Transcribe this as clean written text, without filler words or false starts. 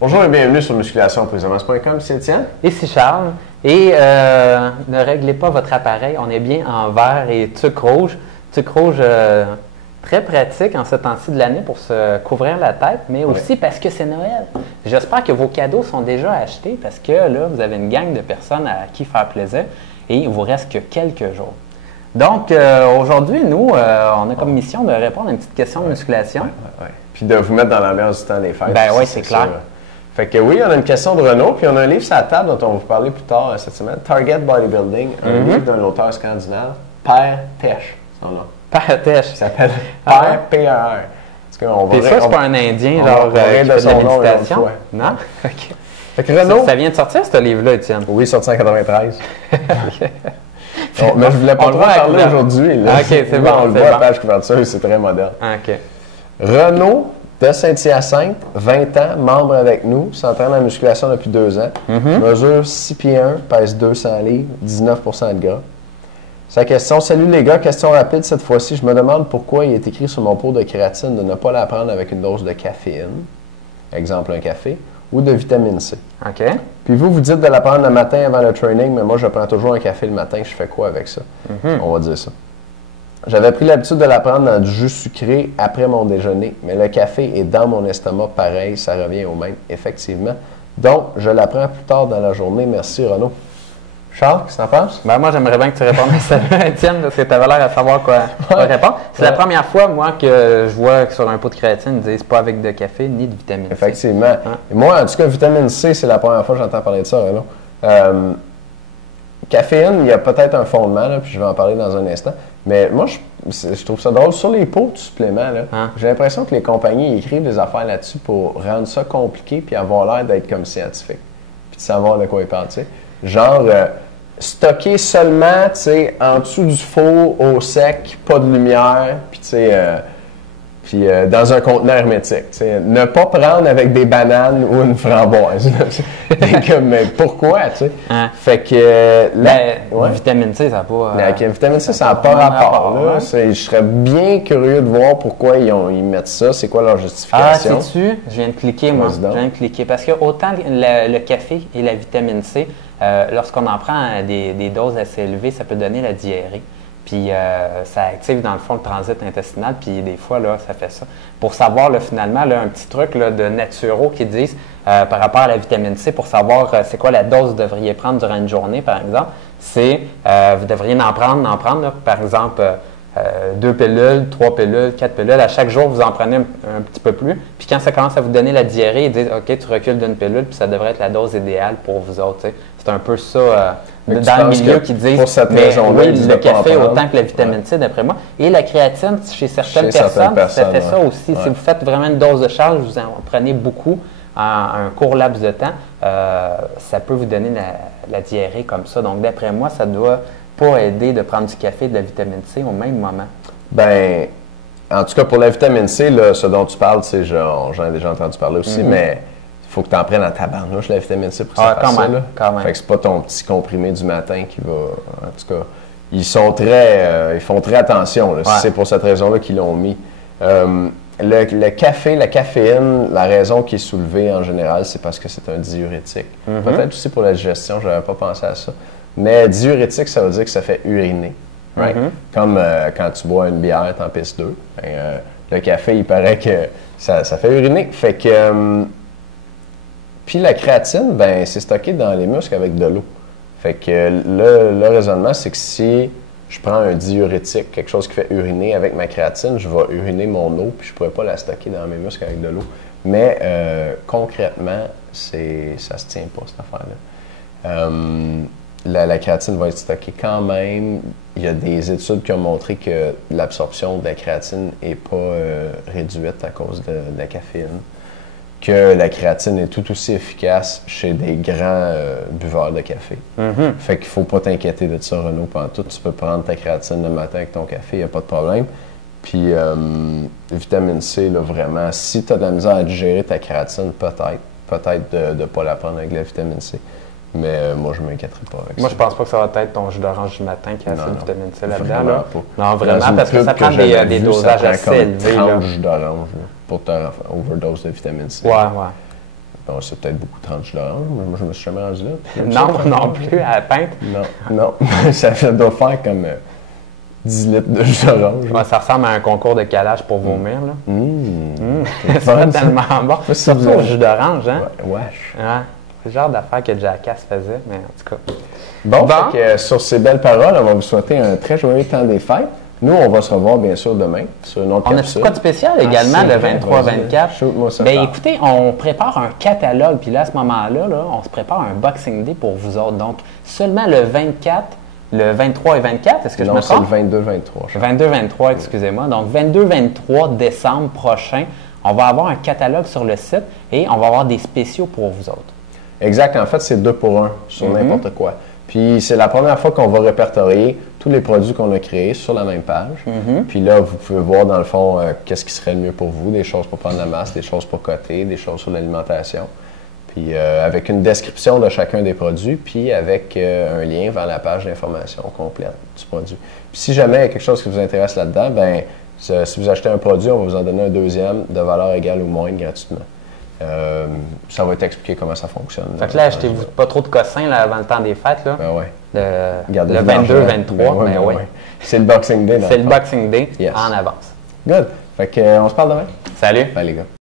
Bonjour et bienvenue sur musculationprisonance.com, c'est Étienne. Ici Charles. Et ne réglez pas votre appareil, on est bien en vert et tuque rouge. Tuque rouge très pratique en ce temps-ci de l'année pour se couvrir la tête, mais aussi parce que c'est Noël. J'espère que vos cadeaux sont déjà achetés parce que là, vous avez une gang de personnes à qui faire plaisir et il vous reste que quelques jours. Donc, aujourd'hui, nous, on a comme mission de répondre à une petite question de musculation. Puis de vous mettre dans l'ambiance du temps des fêtes. Ben oui, c'est clair. Fait que oui, on a une question de Renaud, puis on a un livre sur la table dont on va vous parler plus tard cette semaine. Target Bodybuilding, un livre d'un auteur scandinave, Per Tesch, son nom. Per Tesch. Il s'appelle Per P-R-R. T'es sûr que c'est pas un Indien, genre, qui fait de la méditation? Non? OK. Fait que Renaud... Ça vient de sortir, ce livre-là, Étienne? Oui, sorti en 93. Mais je voulais pas trop en parler aujourd'hui. OK, c'est bon. On le voit à page couverture, c'est très moderne. OK. Renaud de Saint-Hyacinthe, 20 ans, membre avec nous, s'entraîne en musculation depuis 2 ans, mesure 6 pieds 1, pèse 200 livres, 19 de gras. Sa question: salut les gars, question rapide cette fois-ci. Je me demande pourquoi il est écrit sur mon pot de créatine de ne pas la prendre avec une dose de caféine, exemple un café, ou de vitamine C. OK. Puis vous dites de la prendre le matin avant le training, mais moi je prends toujours un café le matin. Je fais quoi avec ça? On va dire ça. J'avais pris l'habitude de la prendre dans du jus sucré après mon déjeuner, mais le café est dans mon estomac pareil, ça revient au même, effectivement. Donc, je la prends plus tard dans la journée. Merci, Renaud. Charles, qu'est-ce que t'en penses? Ben moi, j'aimerais bien que tu répondes à ça, Étienne, parce que tu avais l'air à savoir quoi répondre. C'est la première fois, moi, que je vois que sur un pot de créatine, ils disent pas avec de café ni de vitamine C. Effectivement. Et moi, en tout cas, vitamine C, c'est la première fois que j'entends parler de ça, Renaud. Caféine, il y a peut-être un fondement, là, puis je vais en parler dans un instant. Mais moi, je trouve ça drôle. Sur les pots de suppléments, j'ai l'impression que les compagnies écrivent des affaires là-dessus pour rendre ça compliqué puis avoir l'air d'être comme scientifique. Puis de savoir de quoi ils parlent, tu sais. Genre, stocker seulement, tu sais, en dessous du four, au sec, pas de lumière, puis tu sais... dans un conteneur hermétique. T'sais. Ne pas prendre avec des bananes ou une framboise. Comme, mais pourquoi, tu sais? Fait que... la vitamine C, ça n'a pas... La vitamine C, ça n'a pas rapport. Là. Je serais bien curieux de voir pourquoi ils mettent ça. C'est quoi leur justification? Ah, sais-tu? Je viens de cliquer, moi. Je viens de cliquer. Parce que autant le café et la vitamine C, lorsqu'on en prend des doses assez élevées, ça peut donner la diarrhée. Puis ça active dans le fond le transit intestinal, puis des fois, là, ça fait ça. Pour savoir, là, finalement, là, un petit truc là, de naturaux qui disent par rapport à la vitamine C, pour savoir c'est quoi la dose que vous devriez prendre durant une journée, par exemple, c'est vous devriez en prendre là, par exemple, 2 pilules, 3 pilules, 4 pilules. À chaque jour, vous en prenez un petit peu plus. Puis quand ça commence à vous donner la diarrhée, ils disent « OK, tu recules d'une pilule, puis ça devrait être la dose idéale pour vous autres. » C'est un peu ça dans le milieu qui disent pour cette mais raison-là, oui, le café autant que la vitamine C, d'après moi. Et la créatine, chez certaines personnes, ça fait ça aussi. Si vous faites vraiment une dose de charge, vous en prenez beaucoup en un court laps de temps, ça peut vous donner la diarrhée comme ça. Donc, d'après moi, ça doit pas aider de prendre du café et de la vitamine C au même moment. Ben, en tout cas, pour la vitamine C, là, ce dont tu parles, j'en ai déjà entendu parler aussi, mais il faut que tu en prennes dans ta barnouche, la vitamine C, pour que ça fasse ça. Quand même. Fait que c'est pas ton petit comprimé du matin qui va... En tout cas, ils font très attention, là, si c'est pour cette raison-là qu'ils l'ont mis. Le café, la caféine, la raison qui est soulevée en général, c'est parce que c'est un diurétique. Peut-être aussi pour la digestion, je n'avais pas pensé à ça. Mais diurétique, ça veut dire que ça fait uriner. Right? Comme quand tu bois une bière, t'en pisses 2. Le café, il paraît que ça fait uriner. Fait que... puis la créatine, ben c'est stocké dans les muscles avec de l'eau. Fait que le raisonnement, c'est que si je prends un diurétique, quelque chose qui fait uriner avec ma créatine, je vais uriner mon eau, puis je ne pourrais pas la stocker dans mes muscles avec de l'eau. Mais concrètement, ça ne se tient pas, cette affaire-là. La créatine va être stockée quand même. Il y a des études qui ont montré que l'absorption de la créatine n'est pas réduite à cause de la caféine. Que la créatine est tout aussi efficace chez des grands buveurs de café. Fait qu'il ne faut pas t'inquiéter de ça, Renaud, pantoute. Tu peux prendre ta créatine le matin avec ton café, il n'y a pas de problème. Puis, vitamine C, là, vraiment, si tu as de la misère à digérer ta créatine, peut-être de ne pas la prendre avec la vitamine C. Mais moi, je ne m'inquiéterai pas avec ça. Moi, je pense pas que ça va être ton jus d'orange du matin qui a assez de vitamine C là-dedans. Là. Non, vraiment, parce que ça prend des dosages assez élevés. 30 jus d'orange pour ta overdose de vitamine C. Ouais. Bon, c'est peut-être beaucoup 30 jus d'orange. Moi, je me suis jamais rendu là. Non plus, à la pinte. Non. Ça doit faire comme 10 litres de jus d'orange. Ouais, ça ressemble à un concours de calage pour vomir, là. C'est fun, pas tellement bon. Surtout au jus d'orange, hein? Wesh. Ouais. C'est le genre d'affaire que Jackass faisait, mais en tout cas. Bon, fait que, sur ces belles paroles, on va vous souhaiter un très joyeux temps des fêtes. Nous, on va se revoir bien sûr demain sur une autre capsule. On a quoi de spécial également le 23-24? Bien, écoutez, on prépare un catalogue, puis là, à ce moment-là, on se prépare un Boxing Day pour vous autres. Donc, seulement le 24, le 23 et 24, est-ce que je me trompe? C'est le 22-23. 22-23, excusez-moi. Donc, 22-23 décembre prochain, on va avoir un catalogue sur le site et on va avoir des spéciaux pour vous autres. Exact. En fait, c'est 2 pour 1 sur n'importe quoi. Puis c'est la première fois qu'on va répertorier tous les produits qu'on a créés sur la même page. Puis là, vous pouvez voir dans le fond qu'est-ce qui serait le mieux pour vous, des choses pour prendre la masse, des choses pour coter, des choses sur l'alimentation. Puis avec une description de chacun des produits, puis avec un lien vers la page d'information complète du produit. Puis si jamais il y a quelque chose qui vous intéresse là-dedans, ben si vous achetez un produit, on va vous en donner un deuxième de valeur égale ou moindre gratuitement. Ça va t'expliquer comment ça fonctionne. Fait que là, achetez-vous pas trop de cossins là, avant le temps des fêtes. Là. Ben ouais. Le 22-23. Ouais. C'est le Boxing Day. C'est le Boxing Day en avance. Good. Fait que, on se parle demain. Salut. Bye les gars.